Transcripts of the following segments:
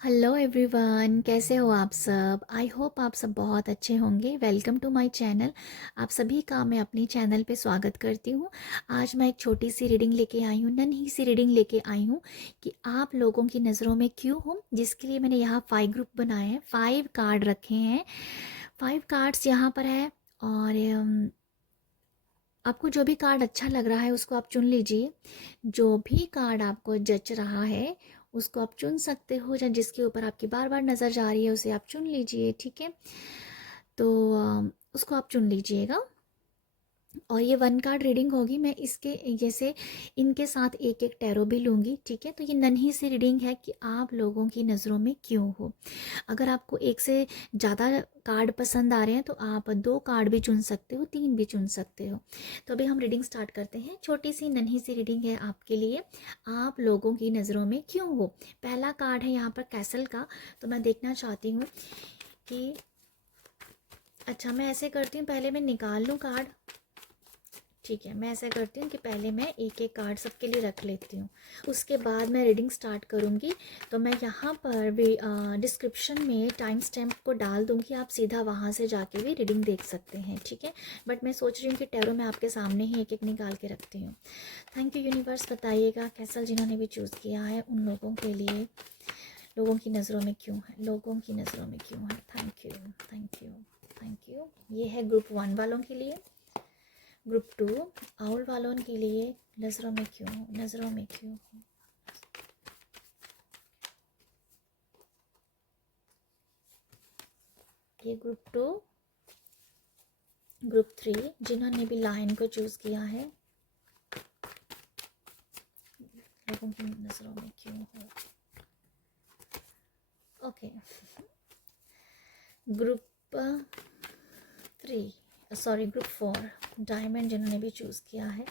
Hello everyone, कैसे हो आप सब। आई होप आप सब बहुत अच्छे होंगे। Welcome to my channel. आप सभी का मैं अपनी चैनल पे स्वागत करती हूँ। आज मैं एक छोटी सी रीडिंग लेके आई हूँ, नन्ही सी रीडिंग लेके आई हूँ कि आप लोगों की नज़रों में क्यों हूँ, जिसके लिए मैंने यहाँ 5 ग्रुप बनाए हैं, 5 कार्ड रखे हैं। 5 कार्ड्स यहाँ पर है और आपको जो भी कार्ड अच्छा लग रहा है उसको आप चुन लीजिए। जो भी कार्ड आपको जच रहा है उसको आप चुन सकते हो, या जिसके ऊपर आपकी बार बार नज़र जा रही है उसे आप चुन लीजिए। ठीक है, तो उसको आप चुन लीजिएगा। और ये 1 कार्ड रीडिंग होगी। मैं इसके जैसे इनके साथ एक एक टैरो भी लूँगी। ठीक है, तो ये नन्ही सी रीडिंग है कि आप लोगों की नज़रों में क्यों हो। अगर आपको एक से ज़्यादा कार्ड पसंद आ रहे हैं तो आप 2 कार्ड भी चुन सकते हो, 3 भी चुन सकते हो। तो अभी हम रीडिंग स्टार्ट करते हैं। छोटी सी नन्ही सी रीडिंग है आपके लिए, आप लोगों की नज़रों में क्यों हो। पहला कार्ड है यहाँ पर कैसल का। तो मैं देखना चाहती हूँ कि अच्छा, मैं ऐसे करती हूँ, पहले मैं निकाल लूँ कार्ड। ठीक है, मैं ऐसा करती हूँ कि पहले मैं एक एक कार्ड सबके लिए रख लेती हूँ, उसके बाद मैं रीडिंग स्टार्ट करूँगी। तो मैं यहाँ पर भी डिस्क्रिप्शन में टाइम स्टैम्प को डाल दूँगी, आप सीधा वहाँ से जाके भी रीडिंग देख सकते हैं। ठीक है, बट मैं सोच रही हूँ कि टैरो मैं आपके सामने ही एक एक निकाल के रखती हूँ। Thank you universe. बताइएगा कैसल जिन्होंने भी चूज़ किया है उन लोगों के लिए लोगों की नज़रों में क्यों है, लोगों की नज़रों में क्यों है। Thank you, thank you, thank you. ये है ग्रुप 1 वालों के लिए। ग्रुप 2 आउल वालों के लिए नज़रों में क्यों हो, नज़रों में क्यों हो। ये ग्रुप 2, ग्रुप 3 जिन्होंने भी लाइन को चूज़ किया है, लोगों की नज़रों में क्यों हो। Okay, group 3 sorry group 4 diamond जिन्होंने भी चूज़ किया है।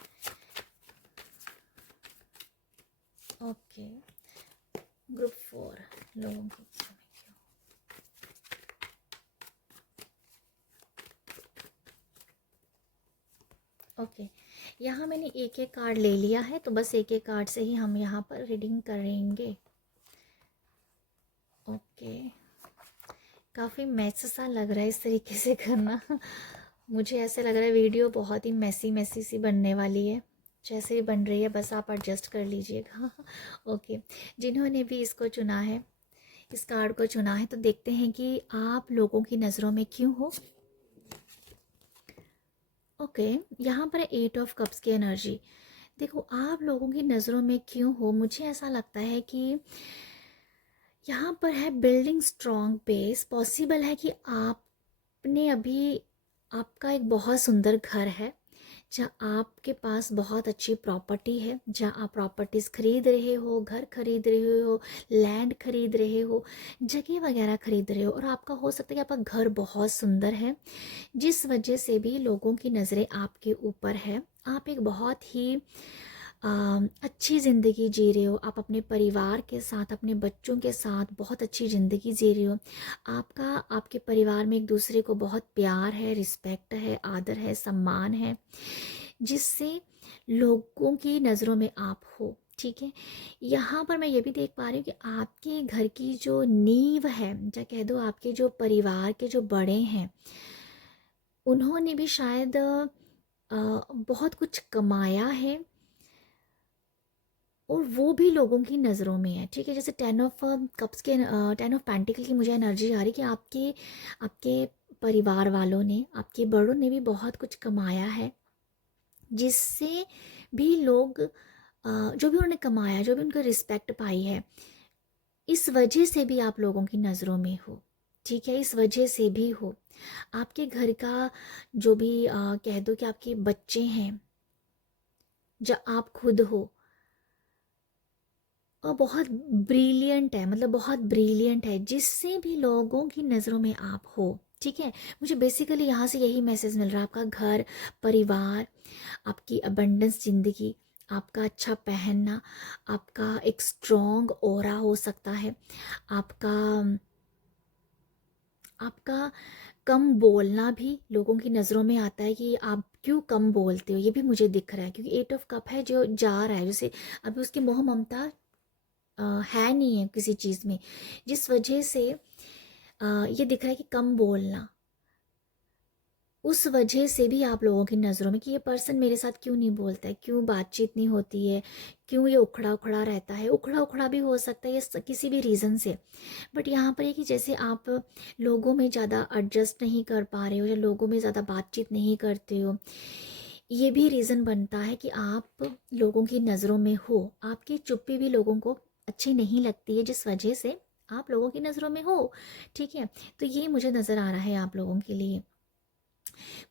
ओके, ग्रुप 4 लोगों की नज़रों में क्यों। ओके, यहाँ मैंने एक एक कार्ड ले लिया है, तो बस एक एक कार्ड से ही हम यहाँ पर रीडिंग करेंगे। ओके, काफ़ी मैच सा लग रहा है इस तरीके से करना। मुझे ऐसे लग रहा है वीडियो बहुत ही मैसी मैसी सी बनने वाली है। जैसे भी बन रही है बस आप एडजस्ट कर लीजिएगा। ओके, जिन्होंने भी इसको चुना है, इस कार्ड को चुना है, तो देखते हैं कि आप लोगों की नज़रों में क्यों हो। ओके, यहाँ पर 8 ऑफ कप्स की एनर्जी। देखो, आप लोगों की नज़रों में क्यों हो, मुझे ऐसा लगता है कि यहाँ पर है बिल्डिंग स्ट्रॉन्ग बेस। पॉसिबल है कि आपने अभी, आपका एक बहुत सुंदर घर है जहाँ आपके पास बहुत अच्छी प्रॉपर्टी है, जहाँ आप प्रॉपर्टीज़ खरीद रहे हो, घर खरीद रहे हो, लैंड खरीद रहे हो, जगह वगैरह खरीद रहे हो, और आपका हो सकता है कि आपका घर बहुत सुंदर है, जिस वजह से भी लोगों की नज़रें आपके ऊपर है। आप एक बहुत ही अच्छी ज़िंदगी जी रहे हो, आप अपने परिवार के साथ, अपने बच्चों के साथ बहुत अच्छी ज़िंदगी जी रहे हो। आपका, आपके परिवार में एक दूसरे को बहुत प्यार है, रिस्पेक्ट है, आदर है, सम्मान है, जिससे लोगों की नज़रों में आप हो। ठीक है, यहाँ पर मैं ये भी देख पा रही हूँ कि आपके घर की जो नींव है, या कह दो आपके जो परिवार के जो बड़े हैं, उन्होंने भी शायद बहुत कुछ कमाया है, और वो भी लोगों की नज़रों में है। ठीक है, जैसे 10 ऑफ कप्स के 10 ऑफ पेंटिकल की मुझे एनर्जी आ रही कि आपके आपके परिवार वालों ने, आपके बड़ों ने भी बहुत कुछ कमाया है, जिससे भी लोग जो भी उन्होंने कमाया, जो भी उनको रिस्पेक्ट पाई है, इस वजह से भी आप लोगों की नज़रों में हो। ठीक है, इस वजह से भी हो। आपके घर का जो भी कह दो कि आपके बच्चे हैं, जब आप खुद हो, और बहुत ब्रिलियंट है, मतलब बहुत ब्रिलियंट है, जिससे भी लोगों की नज़रों में आप हो। ठीक है, मुझे बेसिकली यहाँ से यही मैसेज मिल रहा है। आपका घर, परिवार, आपकी अबंडेंस ज़िंदगी, आपका अच्छा पहनना, आपका एक स्ट्रॉन्ग ऑरा हो सकता है, आपका आपका कम बोलना भी लोगों की नज़रों में आता है कि आप क्यों कम बोलते हो, ये भी मुझे दिख रहा है, क्योंकि 8 ऑफ कप है जो जा रहा है, जैसे अभी उसकी मोह ममता है नहीं है किसी चीज़ में, जिस वजह से ये दिख रहा है कि कम बोलना, उस वजह से भी आप लोगों की नज़रों में कि ये पर्सन मेरे साथ क्यों नहीं बोलता है, क्यों बातचीत नहीं होती है, क्यों ये उखड़ा उखड़ा रहता है। उखड़ा उखड़ा भी हो सकता है ये किसी भी रीज़न से, बट यहाँ पर है कि जैसे आप लोगों में ज़्यादा एडजस्ट नहीं कर पा रहे हो या लोगों में ज़्यादा बातचीत नहीं करते हो, ये भी रीज़न बनता है कि आप लोगों की नज़रों में हो। आपकी चुप्पी भी लोगों को अच्छी नहीं लगती है, जिस वजह से आप लोगों की नज़रों में हो। ठीक है, तो ये मुझे नज़र आ रहा है आप लोगों के लिए।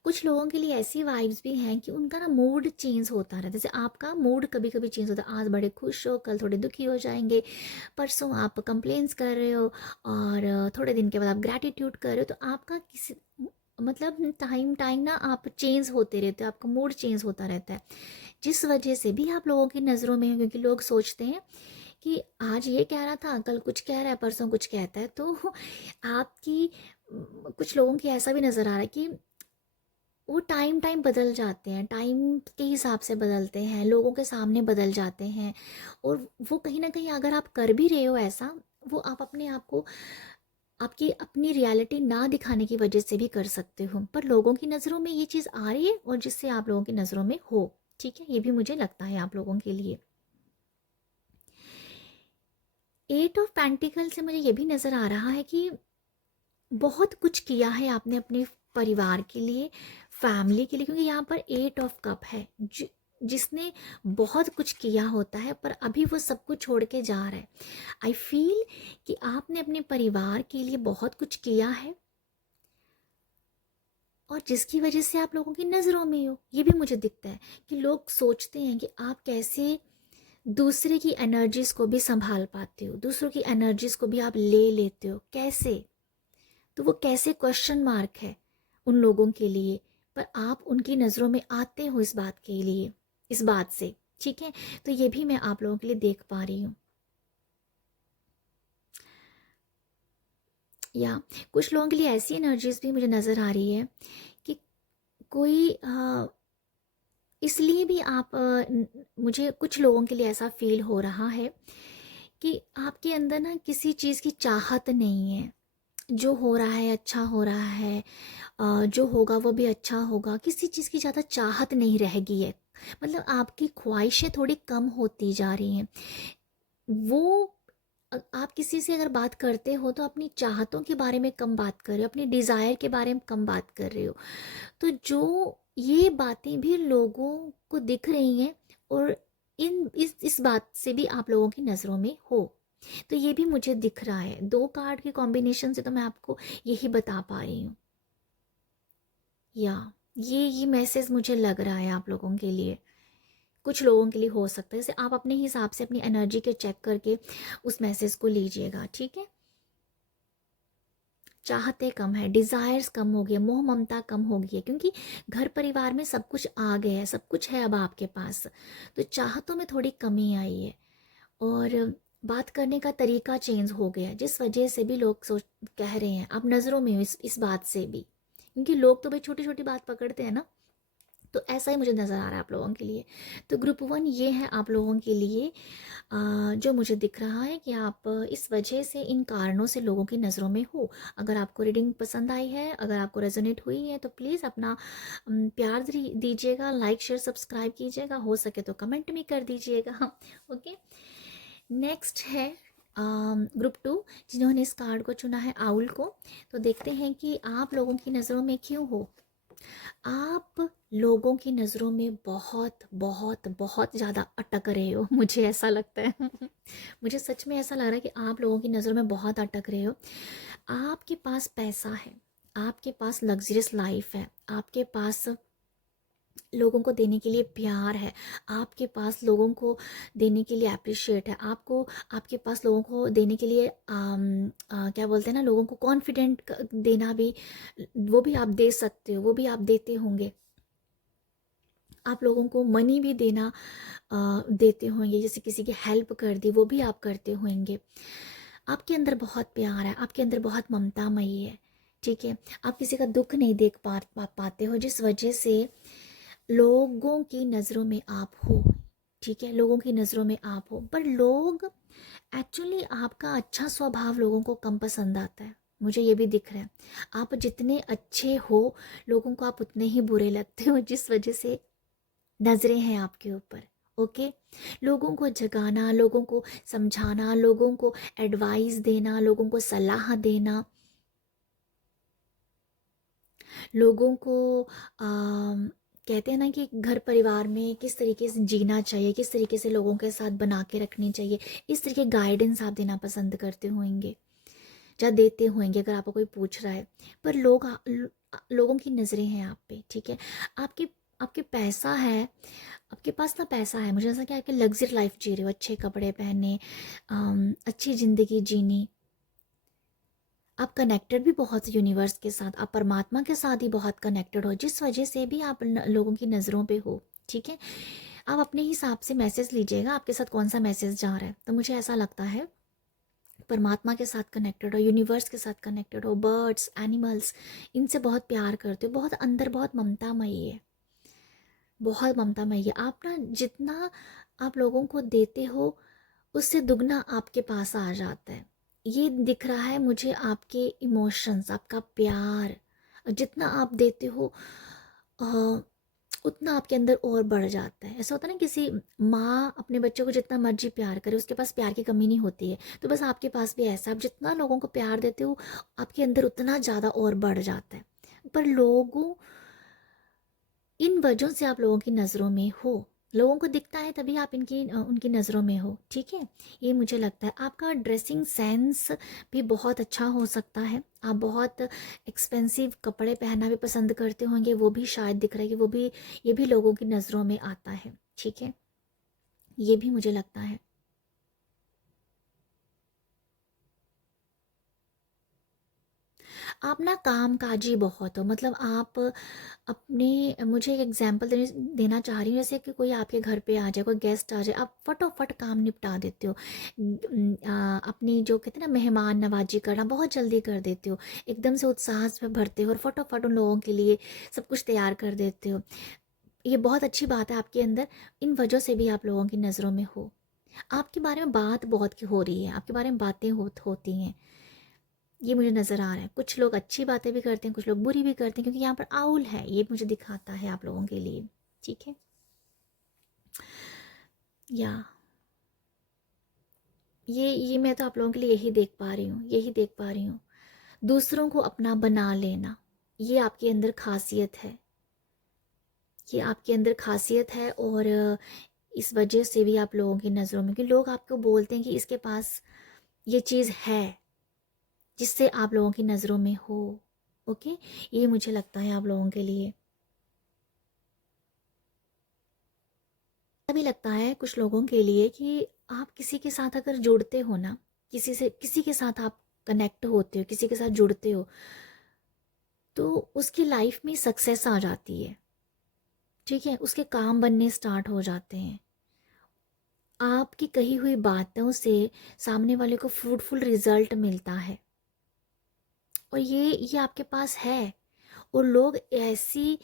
कुछ लोगों के लिए ऐसी वाइब्स भी हैं कि उनका ना मूड चेंज होता रहता है। जैसे आपका मूड कभी कभी चेंज होता है, आज बड़े खुश हो, कल थोड़े दुखी हो जाएंगे, परसों आप कंप्लेंट्स कर रहे हो और थोड़े दिन के बाद आप ग्रैटिट्यूड कर रहे हो। तो आपका किसी मतलब टाइम टाइम ना आप चेंज होते रहते हो, आपका मूड चेंज होता रहता है, जिस वजह से भी आप लोगों की नज़रों में हो। क्योंकि लोग सोचते हैं कि आज ये कह रहा था, कल कुछ कह रहा है, परसों कुछ कहता है। तो आपकी कुछ लोगों की ऐसा भी नज़र आ रहा है कि वो टाइम टाइम बदल जाते हैं, टाइम के हिसाब से बदलते हैं, लोगों के सामने बदल जाते हैं। और वो कहीं ना कहीं अगर आप कर भी रहे हो ऐसा, वो आप अपने आप को आपकी अपनी रियलिटी ना दिखाने की वजह से भी कर सकते हो, पर लोगों की नज़रों में ये चीज़ आ रही है और जिससे आप लोगों की नज़रों में हो। ठीक है, ये भी मुझे लगता है आप लोगों के लिए। 8 ऑफ पेंटिकल से मुझे ये भी नज़र आ रहा है कि बहुत कुछ किया है आपने अपने परिवार के लिए, फैमिली के लिए, क्योंकि यहाँ पर 8 ऑफ कप है। जिसने बहुत कुछ किया होता है पर अभी वो सब कुछ छोड़ के जा रहा है। आई फील कि आपने अपने परिवार के लिए बहुत कुछ किया है और जिसकी वजह से आप लोगों की नज़रों में हो। ये भी मुझे दिखता है कि लोग सोचते हैं कि आप कैसे दूसरे की एनर्जीज को भी संभाल पाते हो, दूसरों की एनर्जीज को भी आप ले लेते हो, कैसे। तो वो कैसे क्वेश्चन मार्क है उन लोगों के लिए, पर आप उनकी नज़रों में आते हो इस बात के लिए, इस बात से। ठीक है, तो ये भी मैं आप लोगों के लिए देख पा रही हूँ। या कुछ लोगों के लिए ऐसी एनर्जीज भी मुझे नज़र आ रही है कि कोई इसलिए भी आप मुझे कुछ लोगों के लिए ऐसा फील हो रहा है कि आपके अंदर ना किसी चीज़ की चाहत नहीं है। जो हो रहा है अच्छा हो रहा है, जो होगा वो भी अच्छा होगा, किसी चीज़ की ज़्यादा चाहत नहीं रह गई है। मतलब आपकी ख्वाहिशें थोड़ी कम होती जा रही हैं। वो आप किसी से अगर बात करते हो तो अपनी चाहतों के बारे में कम बात कर रहे हो, अपनी डिज़ायर के बारे में कम बात कर रहे हो। तो जो ये बातें भी लोगों को दिख रही हैं और इस बात से भी आप लोगों की नज़रों में हो। तो ये भी मुझे दिख रहा है, 2 कार्ड के कॉम्बिनेशन से तो मैं आपको यही बता पा रही हूँ। या ये मैसेज मुझे लग रहा है आप लोगों के लिए, कुछ लोगों के लिए हो सकता है। जैसे आप अपने हिसाब से अपनी एनर्जी के चेक करके उस मैसेज को लीजिएगा। ठीक है, चाहते कम है, डिज़ायर्स कम हो गया, मोह ममता कम हो गई है, क्योंकि घर परिवार में सब कुछ आ गया है, सब कुछ है अब आपके पास। तो चाहतों में थोड़ी कमी आई है और बात करने का तरीका चेंज हो गया, जिस वजह से भी लोग सोच कह रहे हैं, आप नज़रों में हो इस बात से भी, क्योंकि लोग तो भाई छोटी छोटी बात पकड़ते हैं ना। तो ऐसा ही मुझे नज़र आ रहा है आप लोगों के लिए। तो ग्रुप 1 ये है आप लोगों के लिए, जो मुझे दिख रहा है कि आप इस वजह से, इन कारणों से लोगों की नज़रों में हो। अगर आपको रीडिंग पसंद आई है, अगर आपको रेजोनेट हुई है, तो प्लीज़ अपना प्यार दीजिएगा, लाइक शेयर सब्सक्राइब कीजिएगा, हो सके तो कमेंट भी कर दीजिएगा। ओके, नेक्स्ट है ग्रुप 2, जिन्होंने इस कार्ड को चुना है, आउल को। तो देखते हैं कि आप लोगों की नज़रों में क्यों हो। आप लोगों की नज़रों में बहुत बहुत बहुत ज़्यादा अटक रहे हो, मुझे ऐसा लगता है। मुझे सच में ऐसा लग रहा है कि आप लोगों की नज़रों में बहुत अटक रहे हो। आपके पास पैसा है, आपके पास लग्जरियस लाइफ है, आपके पास लोगों को देने के लिए प्यार है, आपके पास लोगों को देने के लिए अप्रिशिएट है, आपके पास लोगों को देने के लिए क्या बोलते हैं ना, लोगों को कॉन्फिडेंट देना भी, वो भी आप दे सकते हो, वो भी आप देते होंगे। आप लोगों को मनी भी देना देते होंगे, जैसे किसी की हेल्प कर दी वो भी आप करते होंगे। आपके अंदर बहुत प्यार है, आपके अंदर बहुत ममतामयी है। ठीक है, आप किसी का दुख नहीं देख पाते हो, जिस वजह से लोगों की नज़रों में आप हो। ठीक है, लोगों की नज़रों में आप हो, पर लोग एक्चुअली आपका अच्छा स्वभाव लोगों को कम पसंद आता है। मुझे ये भी दिख रहा है, आप जितने अच्छे हो लोगों को आप उतने ही बुरे लगते हो, जिस वजह से नज़रें हैं आपके ऊपर। ओके, लोगों को जगाना, लोगों को समझाना, लोगों को एडवाइस देना, लोगों को सलाह देना, लोगों को कहते हैं ना कि घर परिवार में किस तरीके से जीना चाहिए, किस तरीके से लोगों के साथ बना के रखनी चाहिए, इस तरीके गाइडेंस आप देना पसंद करते होंगे या देते होंगे अगर आपको कोई पूछ रहा है। पर लोगों की नज़रें हैं आप पे, ठीक है। आपके आपके पैसा है, आपके पास ना पैसा है, मुझे ऐसा क्या है कि लग्जरी लाइफ जी रहे हो, अच्छे कपड़े पहने, अच्छी ज़िंदगी जीनी, आप कनेक्टेड भी बहुत यूनिवर्स के साथ, आप परमात्मा के साथ ही बहुत कनेक्टेड हो, जिस वजह से भी आप लोगों की नज़रों पे हो, ठीक है। आप अपने हिसाब से मैसेज लीजिएगा आपके साथ कौन सा मैसेज जा रहा है। तो मुझे ऐसा लगता है परमात्मा के साथ कनेक्टेड हो, यूनिवर्स के साथ कनेक्टेड हो, बर्ड्स एनिमल्स, इनसे बहुत प्यार करते हो, बहुत अंदर बहुत ममतामयी है, बहुत ममतामयी है आप ना। जितना आप लोगों को देते हो उससे दुगना आपके पास आ जाता है। ये दिख रहा है मुझे, आपके इमोशंस, आपका प्यार, जितना आप देते हो अ, उतना आपके अंदर और बढ़ जाता है। ऐसा होता है ना, किसी माँ अपने बच्चों को जितना मर्जी प्यार करे उसके पास प्यार की कमी नहीं होती है, तो बस आपके पास भी ऐसा, आप जितना लोगों को प्यार देते हो आपके अंदर उतना ज़्यादा और बढ़ जाता है। पर लोगों, इन वजहों से आप लोगों की नज़रों में हो, लोगों को दिखता है तभी आप उनकी नज़रों में हो, ठीक है। ये मुझे लगता है। आपका ड्रेसिंग सेंस भी बहुत अच्छा हो सकता है, आप बहुत एक्सपेंसिव कपड़े पहनना भी पसंद करते होंगे, वो भी शायद दिख रहा है कि वो भी, ये भी लोगों की नज़रों में आता है, ठीक है। ये भी मुझे लगता है। आप ना काम काजी बहुत हो, मतलब आप अपने, मुझे एक एग्जांपल देना चाह रही हूँ, जैसे कि कोई आपके घर पे आ जाए, कोई गेस्ट आ जाए, आप फटाफट काम निपटा देते हो। अपनी जो कहते हैं ना मेहमान नवाजी करना बहुत जल्दी कर देते हो, एकदम से उत्साह से भरते हो और फटाफट उन लोगों के लिए सब कुछ तैयार कर देते हो। ये बहुत अच्छी बात है आपके अंदर, इन वजह से भी आप लोगों की नज़रों में हो। आपके बारे में बात बहुत की हो रही है, आपके बारे में बातें होती हैं, ये मुझे नज़र आ रहा है। कुछ लोग अच्छी बातें भी करते हैं, कुछ लोग बुरी भी करते हैं, क्योंकि यहाँ पर आउल है, ये मुझे दिखाता है आप लोगों के लिए, ठीक है। या ये मैं तो आप लोगों के लिए यही देख पा रही हूँ, यही देख पा रही हूँ। दूसरों को अपना बना लेना, ये आपके अंदर खासियत है, ये आपके अंदर खासियत है। और इस वजह से भी आप लोगों की नज़रों में, कि लोग आपको बोलते हैं कि इसके पास ये चीज़ है, जिससे आप लोगों की नज़रों में हो। ओके, ये मुझे लगता है आप लोगों के लिए। भी लगता है कुछ लोगों के लिए कि आप किसी के साथ अगर जुड़ते हो ना, किसी के साथ आप कनेक्ट होते हो, किसी के साथ जुड़ते हो, तो उसकी लाइफ में सक्सेस आ जाती है, ठीक है, उसके काम बनने स्टार्ट हो जाते हैं। आपकी कही हुई बातों से सामने वाले को फ्रूटफुल रिजल्ट मिलता है, और ये आपके पास है। और लोग ऐसी,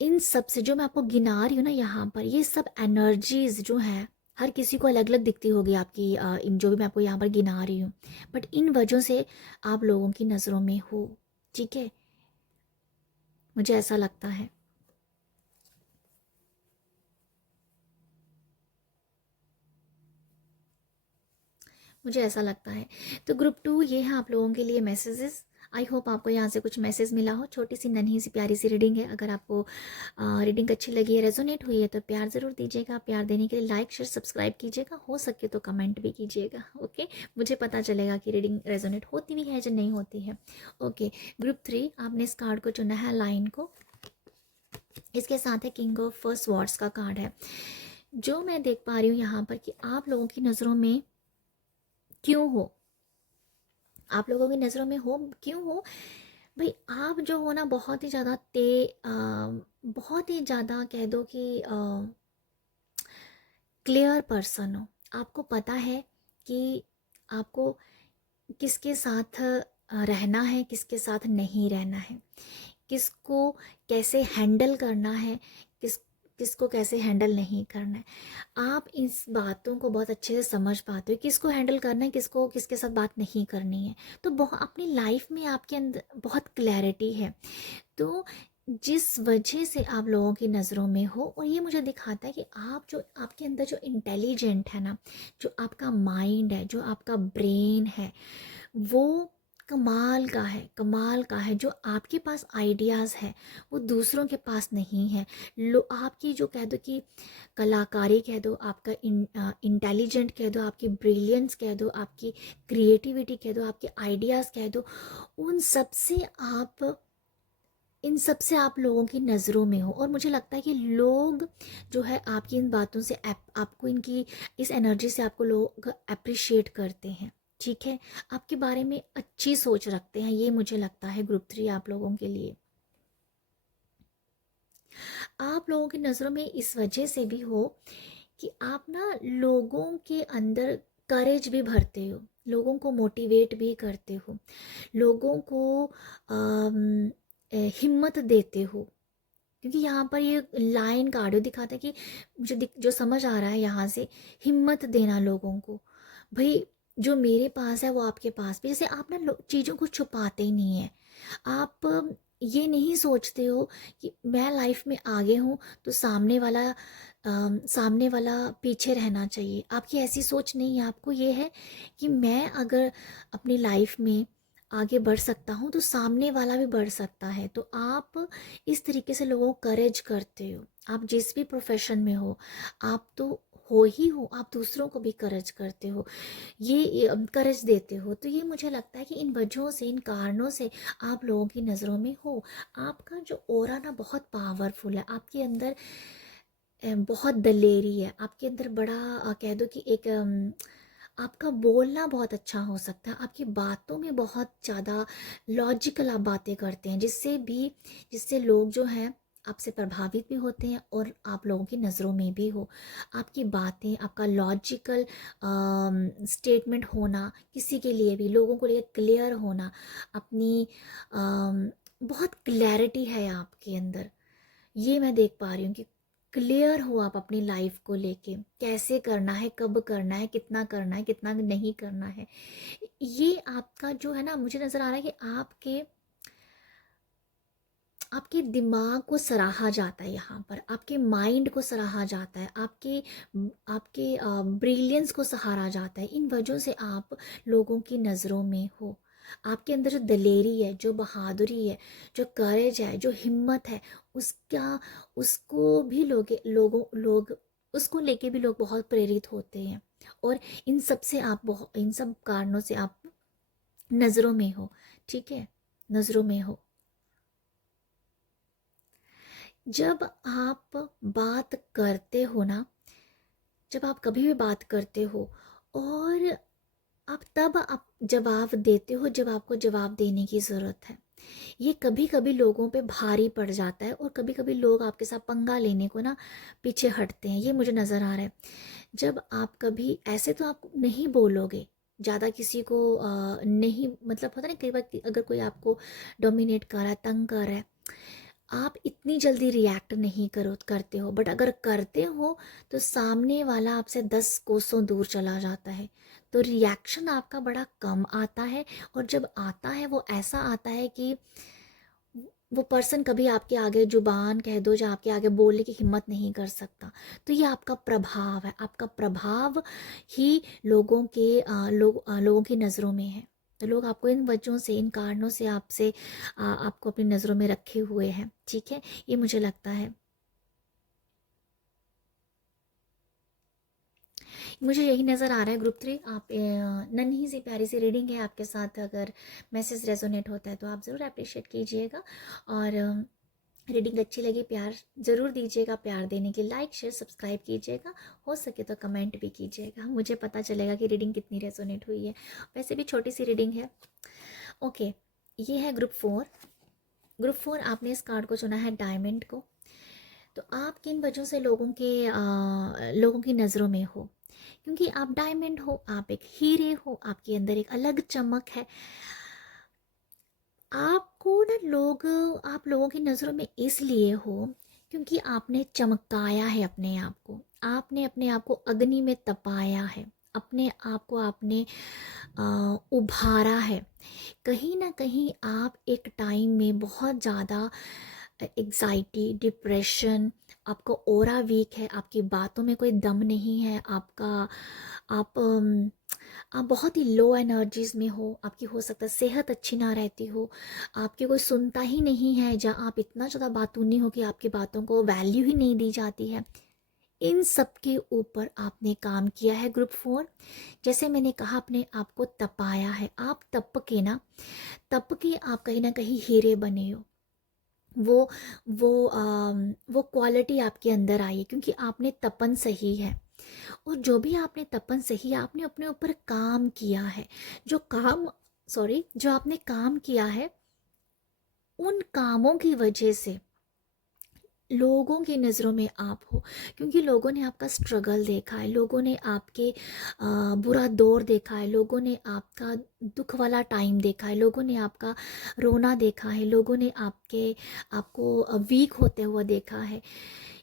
इन सब से जो मैं आपको गिना रही हूँ ना यहाँ पर, ये सब एनर्जीज जो हैं, हर किसी को अलग अलग दिखती होगी आपकी, इन जो भी मैं आपको यहाँ पर गिना रही हूँ, बट इन वजहों से आप लोगों की नज़रों में हो, ठीक है। मुझे ऐसा लगता है। मुझे ऐसा लगता है। तो ग्रुप 2 ये है आप लोगों के लिए मैसेजेस। आई होप आपको यहाँ से कुछ मैसेज मिला हो। छोटी सी नन्ही सी प्यारी सी रीडिंग है। अगर आपको रीडिंग अच्छी लगी है, रेजोनेट हुई है, तो प्यार ज़रूर दीजिएगा। प्यार देने के लिए लाइक शेयर सब्सक्राइब कीजिएगा, हो सके तो कमेंट भी कीजिएगा। ओके, मुझे पता चलेगा कि रीडिंग रेजोनेट होती भी है या नहीं होती है। ओके, ग्रुप 3 आपने इस कार्ड को चुना है, लाइन को। इसके साथ है किंग ऑफ स्वॉर्ड्स का कार्ड है। जो मैं देख पा रही हूँ यहाँ पर कि आप लोगों की नज़रों में क्यों हो, आप लोगों की नज़रों में हो क्यों हो भाई, आप जो हो ना बहुत ही ज़्यादा बहुत ही ज़्यादा कह दो कि क्लियर पर्सन हो। आपको पता है कि आपको किसके साथ रहना है, किसके साथ नहीं रहना है, किसको कैसे हैंडल करना है, किस किसको कैसे हैंडल नहीं करना है। आप इस बातों को बहुत अच्छे से समझ पाते हो, किसको हैंडल करना है, किसको किसके साथ बात नहीं करनी है। तो बहुत अपनी लाइफ में आपके अंदर बहुत क्लैरिटी है, तो जिस वजह से आप लोगों की नज़रों में हो। और ये मुझे दिखाता है कि आप जो आपके अंदर जो इंटेलिजेंट है ना, जो आपका माइंड है, जो आपका ब्रेन है, वो कमाल का है, कमाल का है। जो आपके पास आइडियाज़ है वो दूसरों के पास नहीं है। लो आपकी जो कह दो कि कलाकारी कह दो, आपका इंटेलिजेंट कह दो, आपकी ब्रिलियंस कह दो, आपकी क्रिएटिविटी कह दो, आपके आइडियाज़ कह दो, उन सब से आप इन सब से आप लोगों की नज़रों में हो। और मुझे लगता है कि लोग जो है आपकी इन बातों से आपको इनकी इस एनर्जी से आपको लोग अप्रिशिएट करते हैं, ठीक है, आपके बारे में अच्छी सोच रखते हैं। ये मुझे लगता है ग्रुप 3 आप लोगों के लिए, आप लोगों की नज़रों में इस वजह से भी हो कि आप ना लोगों के अंदर करेज भी भरते हो, लोगों को मोटिवेट भी करते हो, लोगों को हिम्मत देते हो। क्योंकि यहाँ पर ये लाइन कार्ड दिखाता है कि मुझे जो समझ आ रहा है यहाँ से, हिम्मत देना लोगों को। भाई जो मेरे पास है वो आपके पास भी। जैसे आप ना चीज़ों को छुपाते ही नहीं है, आप ये नहीं सोचते हो कि मैं लाइफ में आगे हूँ तो सामने वाला पीछे रहना चाहिए। आपकी ऐसी सोच नहीं है, आपको ये है कि मैं अगर अपनी लाइफ में आगे बढ़ सकता हूँ तो सामने वाला भी बढ़ सकता है। तो आप इस तरीके से लोगों को करेज करते हो। आप जिस भी प्रोफेशन में हो, आप तो हो ही हो, आप दूसरों को भी करेज करते हो, ये करेज देते हो। तो ये मुझे लगता है कि इन वजहों से, इन कारणों से आप लोगों की नज़रों में हो। आपका जो ऑरा ना बहुत पावरफुल है, आपके अंदर बहुत दलेरी है, आपके अंदर बड़ा कह दो कि एक आपका बोलना बहुत अच्छा हो सकता है, आपकी बातों में बहुत ज़्यादा लॉजिकल आप बातें करते हैं, जिससे लोग जो हैं आपसे प्रभावित भी होते हैं और आप लोगों की नज़रों में भी हो। आपकी बातें, आपका लॉजिकल स्टेटमेंट होना, किसी के लिए भी, लोगों को लिए क्लियर होना, अपनी बहुत क्लैरिटी है आपके अंदर। ये मैं देख पा रही हूँ कि क्लियर हो आप अपनी लाइफ को लेके, कैसे करना है, कब करना है, कितना करना है, कितना नहीं करना है। ये आपका जो है ना, मुझे नज़र आ रहा है कि आपके आपके दिमाग को सराहा जाता है, यहाँ पर आपके माइंड को सराहा जाता है, आपके आपके ब्रिलियंस को सहारा जाता है। इन वजहों से आप लोगों की नज़रों में हो। आपके अंदर जो दलेरी है, जो बहादुरी है, जो करेज है, जो हिम्मत है, उसका उसको भी लोग उसको लेके भी लोग बहुत प्रेरित होते हैं। और इन सब कारणों से आप नज़रों में हो, ठीक है, नज़रों में हो। जब आप बात करते हो ना, जब आप कभी भी बात करते हो और आप जवाब देते हो जब आपको जवाब देने की ज़रूरत है। ये कभी कभी लोगों पे भारी पड़ जाता है और कभी कभी लोग आपके साथ पंगा लेने को ना पीछे हटते हैं, ये मुझे नज़र आ रहा है। जब आप कभी ऐसे तो आप नहीं बोलोगे ज़्यादा किसी को, नहीं, मतलब होता है ना कई बार अगर कोई आपको डोमिनेट कर रहा है, तंग कर रहा है, आप इतनी जल्दी रिएक्ट नहीं करते हो। बट अगर करते हो तो सामने वाला आपसे 10 कोसों दूर चला जाता है। तो रिएक्शन आपका बड़ा कम आता है, और जब आता है वो ऐसा आता है कि वो पर्सन कभी आपके आगे जुबान कह दो या आपके आगे बोलने की हिम्मत नहीं कर सकता। तो ये आपका प्रभाव है, आपका प्रभाव ही लोगों की नज़रों में है। तो लोग आपको इन वजहों से, इन कारणों से आपको अपनी नज़रों में रखे हुए हैं, ठीक है, ये मुझे लगता है। मुझे यही नज़र आ रहा है ग्रुप 3। आप नन्ही सी प्यारी सी रीडिंग है आपके साथ, अगर मैसेज रेजोनेट होता है तो आप ज़रूर अप्रिशिएट कीजिएगा। और रीडिंग अच्छी लगी प्यार ज़रूर दीजिएगा, प्यार देने के लाइक शेयर सब्सक्राइब कीजिएगा, हो सके तो कमेंट भी कीजिएगा, मुझे पता चलेगा कि रीडिंग कितनी रेजोनेट हुई है। वैसे भी छोटी सी रीडिंग है। ओके, ये है ग्रुप 4। ग्रुप 4 आपने इस कार्ड को चुना है, डायमंड को। तो आप किन वजहों से लोगों की नज़रों में हो, क्योंकि आप डायमंड हो, आप एक हीरे हो, आपके अंदर एक अलग चमक है। आपको ना आप लोगों की नज़रों में इसलिए हो क्योंकि आपने चमकाया है अपने आप को, आपने अपने आप को अग्नि में तपाया है, अपने आप को आपने उभारा है। कहीं ना कहीं आप एक टाइम में बहुत ज़्यादा एग्जाइटी, डिप्रेशन, आपका ऑरा वीक है, आपकी बातों में कोई दम नहीं है, आप बहुत ही लो एनर्जीज में हो, आपकी हो सकता है सेहत अच्छी ना रहती हो, आपकी कोई सुनता ही नहीं है, जहाँ आप इतना ज़्यादा बातूनी हो कि आपकी बातों को वैल्यू ही नहीं दी जाती है। इन सब के ऊपर आपने काम किया है ग्रुप 4। जैसे मैंने कहा, अपने आप को तपाया है, आप तप के आप कहीं ना कहीं हीरे बने हो। वो वो क्वालिटी आपके अंदर आई है क्योंकि आपने तपन सही है। और जो भी आपने तपन सही है, आपने अपने ऊपर काम किया है। जो आपने काम किया है, उन कामों की वजह से लोगों की नज़रों में आप हो, क्योंकि लोगों ने आपका स्ट्रगल देखा है, लोगों ने आपके बुरा दौर देखा है, लोगों ने आपका दुख वाला टाइम देखा है, लोगों ने आपका रोना देखा है, लोगों ने आपको वीक होते हुए देखा है।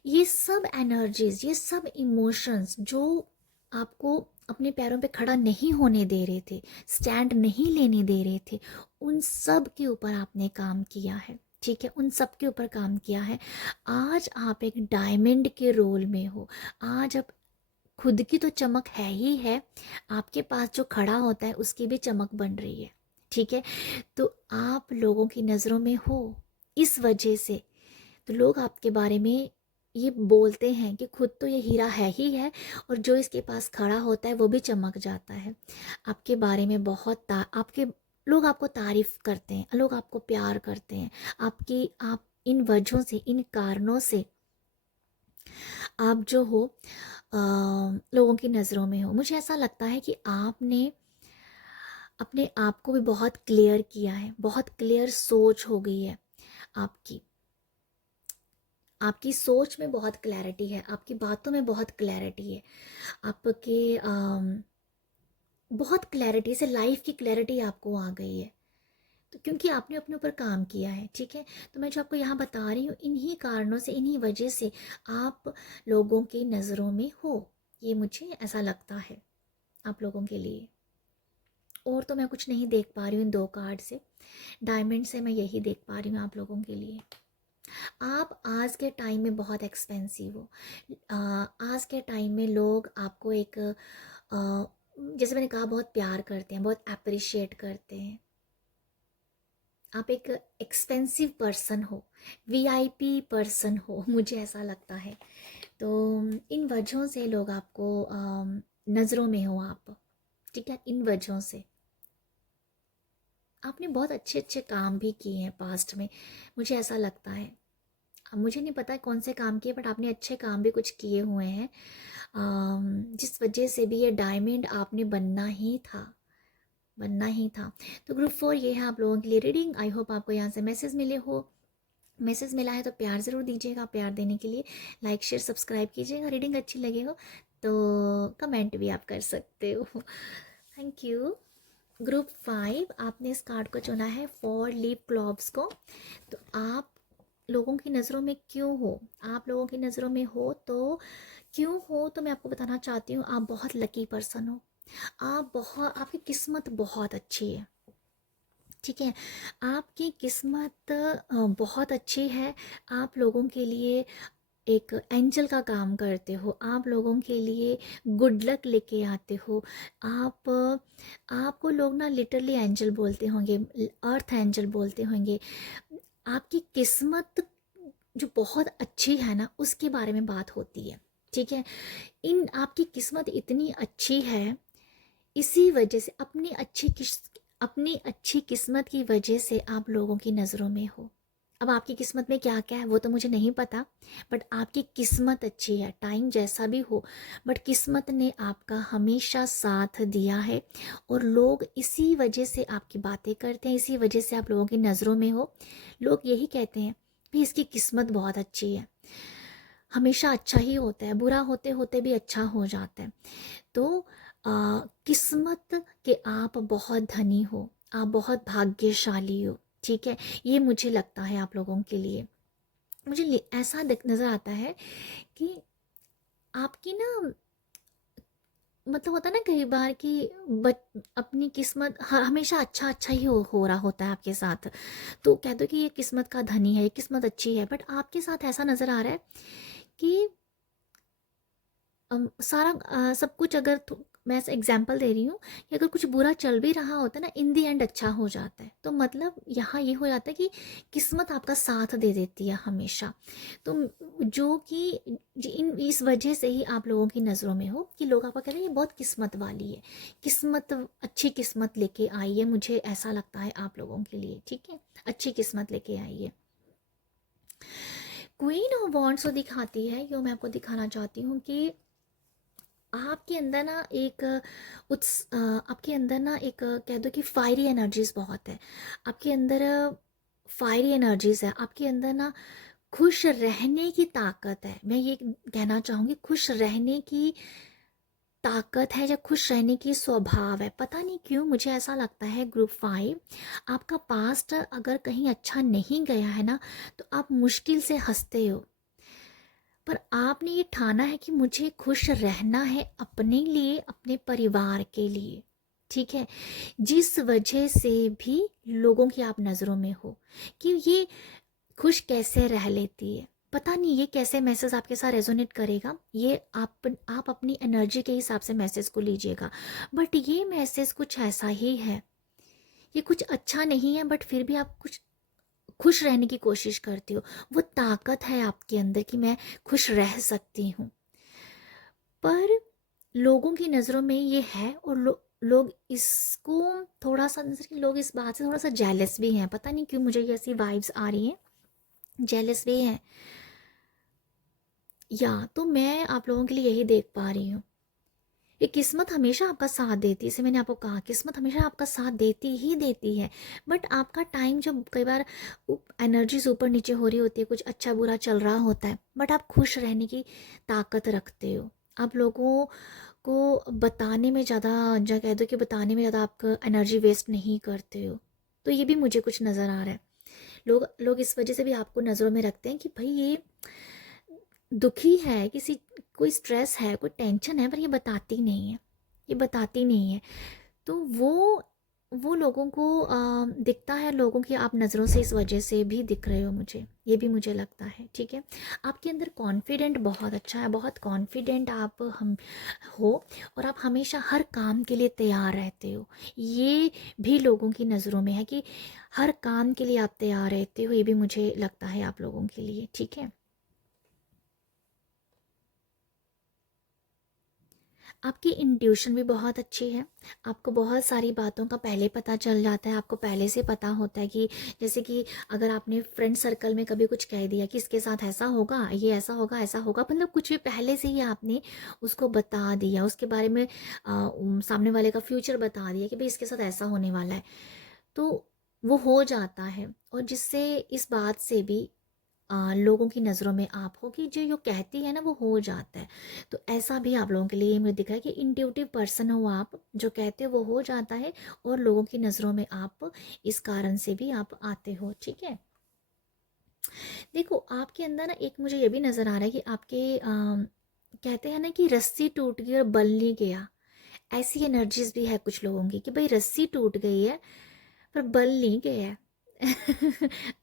ये सब एनर्जीज, ये सब इमोशंस जो आपको अपने पैरों पे खड़ा नहीं होने दे रहे थे, स्टैंड नहीं लेने दे रहे थे, उन सब के ऊपर आपने काम किया है। ठीक है, उन सब के ऊपर काम किया है। आज आप एक डायमंड के रोल में हो। आज आप खुद की तो चमक है ही है, आपके पास जो खड़ा होता है उसकी भी चमक बन रही है। ठीक है, तो आप लोगों की नज़रों में हो, इस वजह से तो लोग आपके बारे में ये बोलते हैं कि खुद तो ये हीरा है ही है, और जो इसके पास खड़ा होता है वो भी चमक जाता है। आपके बारे में आपके लोग आपको तारीफ करते हैं, लोग आपको प्यार करते हैं। आप इन वजहों से, इन कारणों से आप जो हो लोगों की नज़रों में हो। मुझे ऐसा लगता है कि आपने अपने आप को भी बहुत क्लियर किया है, बहुत क्लियर सोच हो गई है आपकी। आपकी सोच में बहुत क्लैरिटी है, आपकी बातों में बहुत क्लैरिटी है, आपके बहुत क्लैरिटी से लाइफ की क्लैरिटी आपको आ गई है। तो क्योंकि आपने अपने ऊपर काम किया है। ठीक है, तो मैं जो आपको यहाँ बता रही हूँ, इन्हीं कारणों से, इन्हीं वजह से आप लोगों की नज़रों में हो। ये मुझे ऐसा लगता है आप लोगों के लिए। और तो मैं कुछ नहीं देख पा रही हूँ इन 2 कार्ड से, डायमंड से मैं यही देख पा रही हूँ आप लोगों के लिए। आप आज के टाइम में बहुत एक्सपेंसिव हो। आज के टाइम में लोग आपको जैसे मैंने कहा, बहुत प्यार करते हैं, बहुत अप्रिशिएट करते हैं। आप एक एक्सपेंसिव पर्सन हो, वीआईपी पर्सन हो, मुझे ऐसा लगता है। तो इन वजहों से लोग आपको नज़रों में हो आप। ठीक है, इन वजहों से आपने बहुत अच्छे अच्छे काम भी किए हैं पास्ट में, मुझे ऐसा लगता है। अब मुझे नहीं पता कौन से काम किए, बट आपने अच्छे काम भी कुछ किए हुए हैं, जिस वजह से भी ये डायमंड आपने बनना ही था। तो ग्रुप 4 ये है आप लोगों के लिए रीडिंग। आई होप आपको यहाँ से मैसेज मिला है तो प्यार ज़रूर दीजिएगा। प्यार देने के लिए लाइक शेयर सब्सक्राइब कीजिएगा। रीडिंग अच्छी लगे हो तो कमेंट भी आप कर सकते हो। Thank you. ग्रुप 5 आपने इस कार्ड को चुना है, 4 लीफ क्लॉव्स को। तो आप लोगों की नज़रों में क्यों हो, आप लोगों की नज़रों में हो तो क्यों हो, तो मैं आपको बताना चाहती हूँ, आप बहुत लकी पर्सन हो। आपकी किस्मत बहुत अच्छी है। ठीक है, आपकी किस्मत बहुत अच्छी है। आप लोगों के लिए एक एंजल का काम करते हो, आप लोगों के लिए गुड लक लेके आते हो। आप आपको लोग ना लिटरली एंजल बोलते होंगे, अर्थ एंजल बोलते होंगे। आपकी किस्मत जो बहुत अच्छी है ना, उसके बारे में बात होती है। ठीक है, इन आपकी किस्मत इतनी अच्छी है, इसी वजह से अपनी अच्छी किस्मत की वजह से आप लोगों की नज़रों में हो। अब आपकी किस्मत में क्या क्या है वो तो मुझे नहीं पता, बट आपकी किस्मत अच्छी है, टाइम जैसा भी हो, बट किस्मत ने आपका हमेशा साथ दिया है। और लोग इसी वजह से आपकी बातें करते हैं, इसी वजह से आप लोगों की नज़रों में हो। लोग यही कहते हैं कि इसकी किस्मत बहुत अच्छी है, हमेशा अच्छा ही होता है, बुरा होते होते भी अच्छा हो जाता है। तो किस्मत के आप बहुत धनी हो, आप बहुत भाग्यशाली हो। ठीक है, ये मुझे लगता है आप लोगों के लिए। मुझे ऐसा नज़र आता है कि आपकी ना, मतलब होता है ना कई बार कि अपनी किस्मत हमेशा अच्छा अच्छा ही हो रहा होता है आपके साथ, तो कह दो कि ये किस्मत का धनी है, ये किस्मत अच्छी है, बट आपके साथ ऐसा नज़र आ रहा है कि सारा सब कुछ, अगर मैं ऐसा एग्जांपल दे रही हूँ कि अगर कुछ बुरा चल भी रहा होता है ना, इन दी एंड अच्छा हो जाता है। तो मतलब यहाँ ये हो जाता है कि किस्मत आपका साथ दे देती है हमेशा। तो जो कि इन इस वजह से ही आप लोगों की नज़रों में हो कि लोग आपको कहते हैं ये बहुत किस्मत वाली है, किस्मत अच्छी किस्मत लेके आई है, मुझे ऐसा लगता है आप लोगों के लिए, ठीक है, अच्छी किस्मत लेके आई है। क्वीन ऑफ वॉन्ड्स जो दिखाती है, यो मैं आपको दिखाना चाहती हूँ कि आपके अंदर ना एक आपके अंदर ना एक कह दो कि फायरी एनर्जीज बहुत है आपके अंदर, फायरी एनर्जीज है आपके अंदर ना, खुश रहने की ताकत है, मैं ये कहना चाहूँगी, खुश रहने की ताकत है या खुश रहने की स्वभाव है। पता नहीं क्यों मुझे ऐसा लगता है ग्रुप 5, आपका पास्ट अगर कहीं अच्छा नहीं गया है ना, तो आप मुश्किल से हंसते हो, पर आपने ये ठाना है कि मुझे खुश रहना है अपने लिए, अपने परिवार के लिए, ठीक है, जिस वजह से भी लोगों की आप नज़रों में हो कि ये खुश कैसे रह लेती है। पता नहीं ये कैसे मैसेज आपके साथ रेजोनेट करेगा, ये आप अपनी एनर्जी के हिसाब से मैसेज को लीजिएगा, बट ये मैसेज कुछ ऐसा ही है, ये कुछ अच्छा नहीं है, बट फिर भी आप कुछ खुश रहने की कोशिश करती हो, वो ताकत है आपके अंदर कि मैं खुश रह सकती हूँ। पर लोगों की नज़रों में ये है, और लोग इसको थोड़ा सा, जैसे कि लोग इस बात से थोड़ा सा जेलस भी हैं, पता नहीं क्यों मुझे ये ऐसी वाइब्स आ रही हैं, जेलस भी हैं, या तो मैं आप लोगों के लिए यही देख पा रही हूँ, ये किस्मत हमेशा आपका साथ देती है, जैसे मैंने आपको कहा किस्मत हमेशा आपका साथ देती ही देती है, बट आपका टाइम जब कई बार एनर्जीज ऊपर नीचे हो रही होती है, कुछ अच्छा बुरा चल रहा होता है, बट आप खुश रहने की ताकत रखते हो, आप लोगों को बताने में ज़्यादा, जो कह दो कि बताने में ज़्यादा आप एनर्जी वेस्ट नहीं करते हो। तो ये भी मुझे कुछ नज़र आ रहा है, लोग इस वजह से भी आपको नज़रों में रखते हैं कि भाई ये दुखी है, किसी कोई स्ट्रेस है, कोई टेंशन है, पर ये बताती नहीं है, ये बताती नहीं है। तो वो लोगों को दिखता है, लोगों की आप नज़रों से इस वजह से भी दिख रहे हो, मुझे ये भी मुझे लगता है, ठीक है। आपके अंदर कॉन्फिडेंट बहुत अच्छा है, बहुत कॉन्फिडेंट आप हम हो, और आप हमेशा हर काम के लिए तैयार रहते हो, ये भी लोगों की नज़रों में है कि हर काम के लिए आप तैयार रहते हो, ये भी मुझे लगता है आप लोगों के लिए, ठीक है। आपकी इंट्यूशन भी बहुत अच्छी है, आपको बहुत सारी बातों का पहले पता चल जाता है, आपको पहले से पता होता है कि जैसे कि अगर आपने फ्रेंड सर्कल में कभी कुछ कह दिया कि इसके साथ ऐसा होगा, ये ऐसा होगा, मतलब कुछ भी पहले से ही आपने उसको बता दिया, उसके बारे में सामने वाले का फ्यूचर बता दिया कि भाई इसके साथ ऐसा होने वाला है, तो वो हो जाता है, और जिससे इस बात से भी लोगों की नज़रों में आप हो कि जो कहती है ना वो हो जाता है। तो ऐसा भी आप लोगों के लिए मुझे दिखा है कि इंट्यूटिव पर्सन हो आप, जो कहते हो वो हो जाता है, और लोगों की नज़रों में आप इस कारण से भी आप आते हो, ठीक है। देखो आपके अंदर ना एक मुझे ये भी नज़र आ रहा है कि आपके कहते हैं ना कि रस्सी टूट गई और बल नहीं गया, ऐसी एनर्जीज भी है कुछ लोगों की कि भाई रस्सी टूट गई है पर बल नहीं गया है।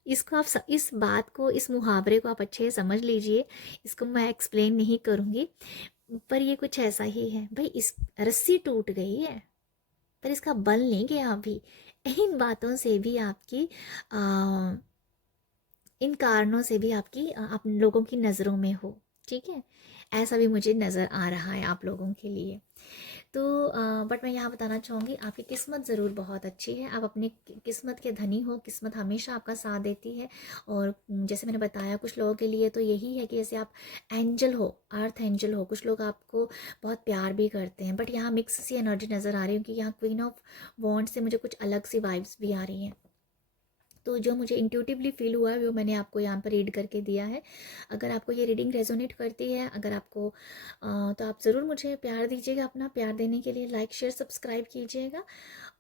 इसको आप इस बात को, इस मुहावरे को आप अच्छे से समझ लीजिए, इसको मैं एक्सप्लेन नहीं करूँगी, पर ये कुछ ऐसा ही है भाई, इस रस्सी टूट गई है पर इसका बल नहीं गया अभी। इन बातों से भी आपकी आ, इन कारणों से भी आपकी आप लोगों की नज़रों में हो, ठीक है, ऐसा भी मुझे नज़र आ रहा है आप लोगों के लिए। तो बट मैं यहाँ बताना चाहूँगी आपकी किस्मत ज़रूर बहुत अच्छी है, आप अपनी किस्मत के धनी हो, किस्मत हमेशा आपका साथ देती है, और जैसे मैंने बताया कुछ लोगों के लिए तो यही है कि जैसे आप एंजल हो, अर्थ एंजल हो, कुछ लोग आपको बहुत प्यार भी करते हैं, बट यहाँ मिक्स सी एनर्जी नज़र आ रही है, क्योंकि यहाँ क्वीन ऑफ वॉन्ड से मुझे कुछ अलग सी वाइब्स भी आ रही हैं। तो जो मुझे इंट्यूटिवली फील हुआ है वो मैंने आपको यहाँ पर रीड करके दिया है। अगर आपको ये रीडिंग रेजोनेट करती है, अगर आपको तो आप ज़रूर मुझे प्यार दीजिएगा, अपना प्यार देने के लिए लाइक शेयर सब्सक्राइब कीजिएगा,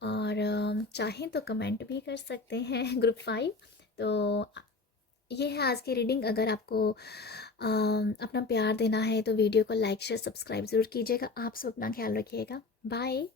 और चाहें तो कमेंट भी कर सकते हैं ग्रुप 5। तो ये है आज की रीडिंग। अगर आपको अपना प्यार देना है तो वीडियो को लाइक शेयर सब्सक्राइब ज़रूर कीजिएगा। आप सब अपना ख्याल रखिएगा। बाय।